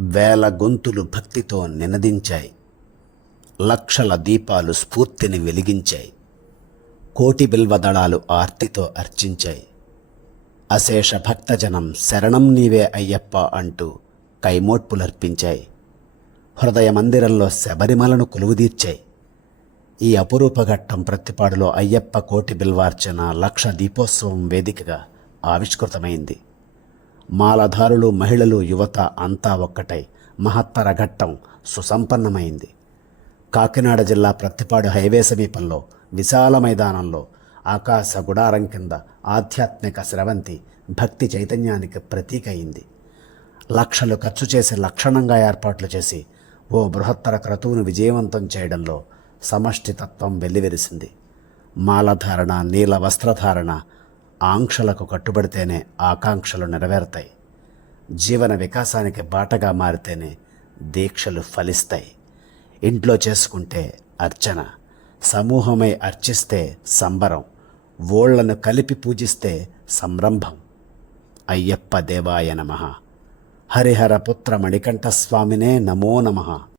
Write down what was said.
వేల గొంతులు భక్తితో నినదించాయి. లక్షల దీపాలు స్ఫూర్తిని వెలిగించాయి. కోటి బిల్వదళాలు ఆర్తితో అర్చించాయి. అశేష భక్తజనం శరణం నీవే అయ్యప్ప అంటూ కైమోడ్పులర్పించాయి. హృదయ మందిరంలో శబరిమలను కొలువుదీర్చాయి. ఈ అపురూప ఘట్టం ప్రత్తిపాడులో అయ్యప్ప కోటి బిల్వార్చన లక్ష దీపోత్సవం వేదికగా ఆవిష్కృతమైంది. మాలధారులు, మహిళలు, యువత అంతా ఒక్కటై మహత్తర ఘట్టం సుసంపన్నమైంది. కాకినాడ జిల్లా ప్రత్తిపాడు హైవే సమీపంలో విశాల మైదానంలో ఆకాశ గుడారం కింద ఆధ్యాత్మిక స్రవంతి భక్తి చైతన్యానికి ప్రతీక అయింది. లక్షలు ఖర్చు చేసి లక్షణంగా ఏర్పాట్లు చేసి ఓ బృహత్తర క్రతువును విజయవంతం చేయడంలో సమష్టి తత్వం వెల్లివిరిసింది. మాలధారణ, నీల వస్త్రధారణ ఆంక్షలకు కట్టుబడితేనే ఆకాంక్షలు నెరవేరుతాయి. జీవన వికాసానికి బాటగా మారితేనే దీక్షలు ఫలిస్తాయి. ఇంట్లో చేసుకుంటే అర్చన, సమూహమై అర్చిస్తే సంబరం, ఓళ్లను కలిపి పూజిస్తే సంరంభం. అయ్యప్ప దేవాయ నమః. హరిహర పుత్ర మణికంఠస్వామినే నమో నమః.